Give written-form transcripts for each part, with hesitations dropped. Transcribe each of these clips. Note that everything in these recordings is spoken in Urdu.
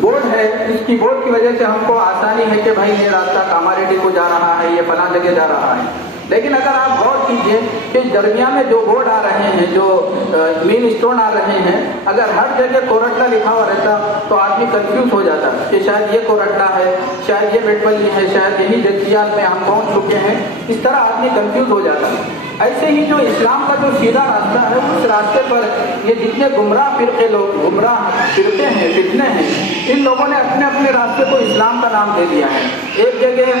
بورڈ ہے، اس کی بورڈ کی وجہ سے ہم کو آسانی ہے کہ بھائی یہ راستہ کاماریڈی کو جا رہا ہے، یہ فلاں جگہ جا رہا ہے. لیکن اگر آپ غور کیجئے کہ درمیان میں جو بورڈ آ رہے ہیں، جو مین اسٹون آ رہے ہیں، اگر ہر جگہ کورٹلا لکھا ہوا رہتا تو آدمی کنفیوز ہو جاتا کہ شاید یہ کورٹلا ہے، شاید یہ بیٹپلی ہے، شاید یہی جگتیال میں ہم پہنچ چکے ہیں. اس طرح آدمی کنفیوز ہو جاتا. ایسے ہی جو اسلام کا جو سیدھا راستہ ہے، اس راستے پر یہ جتنے گمراہ فرقے لوگ، گمراہ فرقے ہیں، فتنے ہیں، ان لوگوں نے اپنے اپنے راستے کو اسلام کا نام دے دیا ہے. ایک جگہ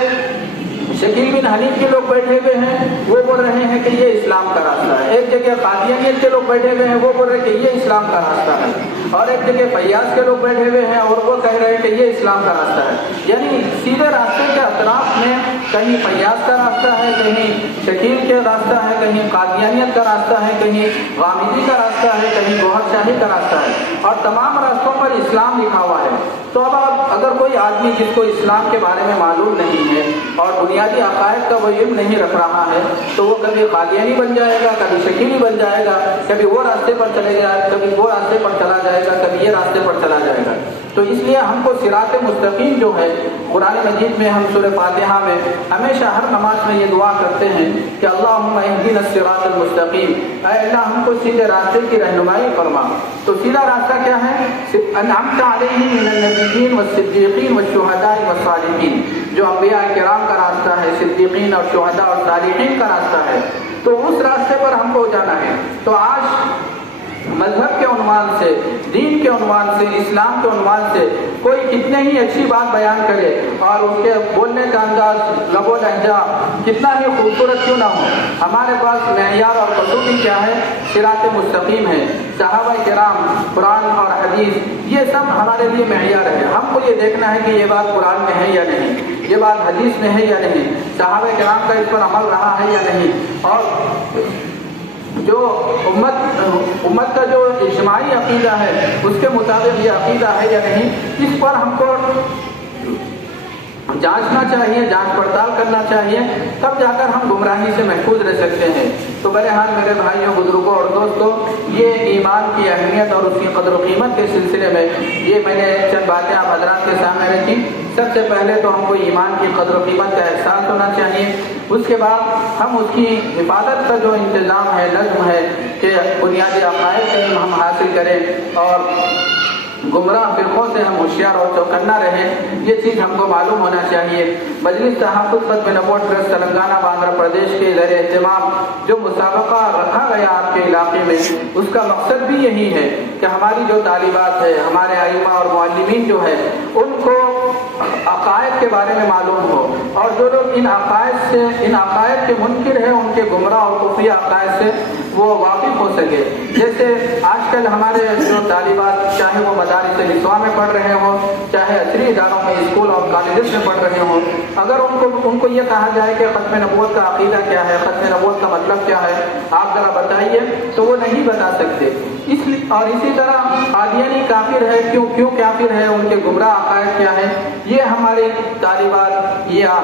شکیل بن حنیف کے لوگ بیٹھے ہوئے ہیں، وہ بول رہے ہیں کہ یہ اسلام کا راستہ ہے. ایک جگہ قادیانیت کے لوگ بیٹھے ہوئے ہیں، وہ بول رہے ہیں کہ یہ اسلام کا راستہ ہے. اور ایک جگہ فیاض کے لوگ بیٹھے ہوئے ہیں اور وہ کہہ رہے ہیں کہ یہ اسلام کا راستہ ہے. یعنی سیدھے راستے کے اطراف میں کہیں فیاض کا راستہ ہے، کہیں شکیل کے راستہ ہے، کہیں قادیانیت کا راستہ ہے، کہیں غامدی کا راستہ ہے، کہیں گوہر شاہی کا راستہ ہے، اور تمام راستوں پر اسلام لکھا ہوا ہے. تو اب اگر کوئی آدمی جس کو اسلام کے بارے میں معلوم نہیں ہے اور بنیادی عقائد کا وہ علم نہیں رکھ رہا ہے، تو وہ کبھی قادیانی بن جائے گا، کبھی شکیلی بن جائے گا، کبھی وہ راستے پر چلے جائے گا، کبھی وہ راستے پر چلا جائے گا، کبھی یہ راستے پر چلا جائے گا. تو اس لیے ہم کو صراط مستقیم جو ہے، قرآن مجید میں ہم سورہ فاتحہ میں ہمیشہ ہر نماز میں یہ دعا کرتے ہیں کہ اللہم اہدنا الصراط المستقیم، اے اللہ ہم کو سیدھے راستے کی رہنمائی فرما. تو سیدھا راستہ کیا ہے؟ انعمت علیہم من النبیین والصدیقین والشہداء والصالحین، جو انبیاء کرام کا راستہ ہے، صدیقین اور شہداء اور صالحین کا راستہ ہے. تو اس راستے پر ہم کو جانا ہے. تو آج مذہب کے عنوان سے، دین کے عنوان سے، اسلام کے عنوان سے کوئی کتنے ہی اچھی بات بیان کرے اور اس کے بولنے کا انداز، لب و لہجہ کتنا ہی خوبصورت کیوں نہ ہو، ہمارے پاس معیار اور کسوٹی کیا ہے؟ صراط مستقیم ہے. صحابہ کرام، قرآن اور حدیث، یہ سب ہمارے لیے معیار ہے. ہم کو یہ دیکھنا ہے کہ یہ بات قرآن میں ہے یا نہیں، یہ بات حدیث میں ہے یا نہیں، صحابہ کرام کا اس پر عمل رہا ہے یا نہیں، اور جو امت کا جو اجتماعی عقیدہ ہے اس کے مطابق یہ عقیدہ ہے یا نہیں. اس پر ہم کو جانچنا چاہیے، جانچ پڑتال کرنا چاہیے، تب جا کر ہم گمراہی سے محفوظ رہ سکتے ہیں. تو بہرحال میرے بھائیوں، بزرگوں اور دوستوں، یہ ایمان کی اہمیت اور اس کی قدر و قیمت کے سلسلے میں یہ میں نے چند باتیں آپ حضرات کے سامنے رکھی. سب سے پہلے تو ہم کو ایمان کی قدر و قیمت کا احساس ہونا چاہیے. اس کے بعد ہم اس کی حفاظت کا جو انتظام ہے، نظم ہے، کہ بنیادی عقائد کا علم ہم حاصل کریں اور گمراہ فرقوں سے ہم ہوشیار اور چوکنا رہیں، یہ چیز ہم کو معلوم ہونا چاہیے. مجلس تحفظ ختم نبوت ٹرسٹ تلنگانہ آندھرا پردیش کے زیر اہتمام جو مسابقہ رکھا گیا آپ کے علاقے میں، اس کا مقصد بھی یہی ہے کہ ہماری جو طالبات ہے، ہمارے ائمہ اور معلمین جو ہے، ان کو عقائد کے بارے میں معلوم ہو، اور جو لوگ ان عقائد کے منکر ہیں، ان کے گمراہ اور خفیہ عقائد سے وہ واقف ہو سکے. جیسے آج کل ہمارے جو طالبات، چاہے وہ مدارس نسواں میں پڑھ رہے ہوں، چاہے عصری اداروں میں، اسکول اور کالجز میں پڑھ رہے ہوں، اگر ان کو یہ کہا جائے کہ ختم نبوت کا عقیدہ کیا ہے، ختم نبوت کا مطلب کیا ہے، آپ ذرا بتائیے، تو وہ نہیں بتا سکتے. اور اسی طرح قادیانی کافر ہے، کیوں کافر ہے، ان کے گمراہ عقائد کیا ہے، یہ ہمارے طالبات یا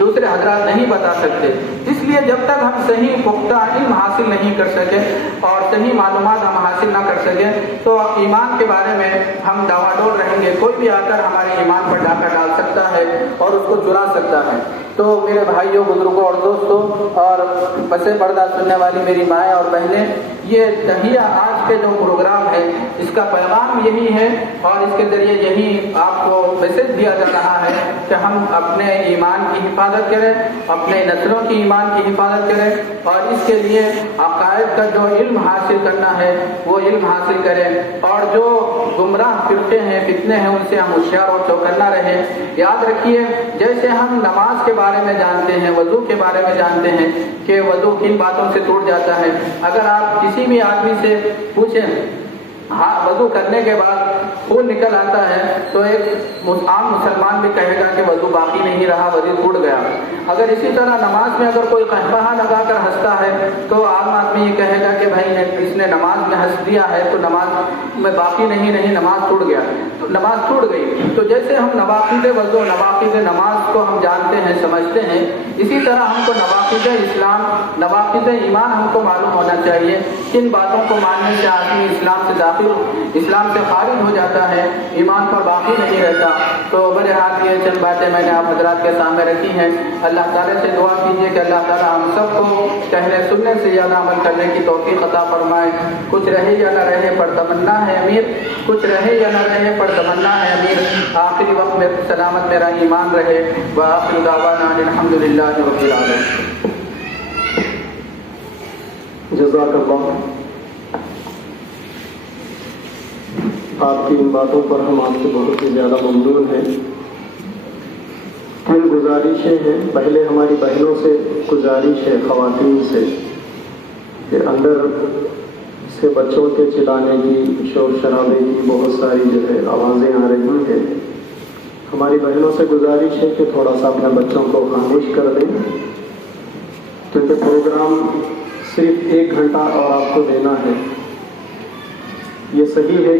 دوسرے حضرات نہیں بتا سکتے. اس لیے جب تک ہم صحیح پختہ علم حاصل نہیں کر سکے اور صحیح معلومات ہم حاصل نہ کر سکے تو ایمان کے بارے میں ہم ڈاواڈول رہیں گے. کوئی بھی آ کر ہمارے ایمان پر ڈاکہ ڈال سکتا ہے اور اس کو چرا سکتا ہے. تو میرے بھائیوں، بزرگوں اور دوستوں اور پس پردہ سننے والی میری مائیں اور بہنیں، یہ تہیہ آج کے جو پروگرام ہے، اس کا پیغام یہی ہے اور اس کے ذریعے یہی آپ کو میسج دیا جا رہا ہے کہ ہم اپنے ایمان کی حفاظت کریں، اپنے نسلوں کی ایمان کی حفاظت کریں، اور اس کے لیے عقائد کا جو علم حاصل کرنا ہے وہ علم حاصل کریں، اور جو گمراہ فرقے ہیں، فتنے ہیں، ان سے ہم ہوشیار اور چوکنا رہیں. یاد رکھیے، جیسے ہم نماز کے بارے میں جانتے ہیں، وضو کے بارے میں جانتے ہیں کہ وضو کن باتوں سے ٹوٹ جاتا ہے، اگر آپ کسی بھی آدمی سے پوچھیں ہاں وضو کرنے کے بعد خون نکل آتا ہے تو ایک عام مسلمان بھی کہے گا کہ وضو باقی نہیں رہا، وضو ٹوٹ گیا. اگر اسی طرح نماز میں اگر کوئی قہقہہ لگا کر ہنستا ہے تو عام آدمی یہ کہے گا کہ بھائی اس نے نماز میں ہنس دیا ہے تو نماز میں باقی نہیں رہی، نماز ٹوٹ گیا، تو نماز ٹوٹ گئی. تو جیسے ہم نواقض وضو، نواقض نماز کو ہم جانتے ہیں، سمجھتے ہیں، اسی طرح ہم کو نواقض اسلام، نواقض ایمان ہم کو معلوم ہونا چاہیے. کن باتوں کو ماننے سے آدمی اسلام سے خارج ہو جاتا ہے، ایمان پر باقی نہیں رہتا۔ تو بہرحال یہ چند باتیں میں نے آپ حضرات کے سامنے رکھی ہیں۔ اللہ تعالیٰ سے دعا کیجیے کہ اللہ تعالیٰ ہم سب کو کہنے سننے سے زیادہ عمل کرنے کی توفیق عطا فرمائے۔ کچھ رہے یا نہ رہے پر تمنا ہے امیر، کچھ رہے یا نہ رہے پر تمنا ہے امیر، آخری وقت میں سلامت میرا ایمان رہے۔ وآخر دعوانا الحمدللہ رب العالمین۔ جزاک اللہ۔ آپ کی ان باتوں پر ہم آپ سے بہت ہی زیادہ ممنون ہیں۔ تین گزارشیں ہیں۔ پہلے ہماری بہنوں سے گزارش ہے، خواتین سے، کہ اندر سے بچوں کے چلانے کی، شور شرابے کی بہت ساری جو ہے آوازیں آ رہی ہیں۔ ہماری بہنوں سے گزارش ہے کہ تھوڑا سا اپنے بچوں کو خاموش کر دیں، کیونکہ پروگرام صرف 1 گھنٹہ اور آپ کو دینا ہے۔ یہ صحیح ہے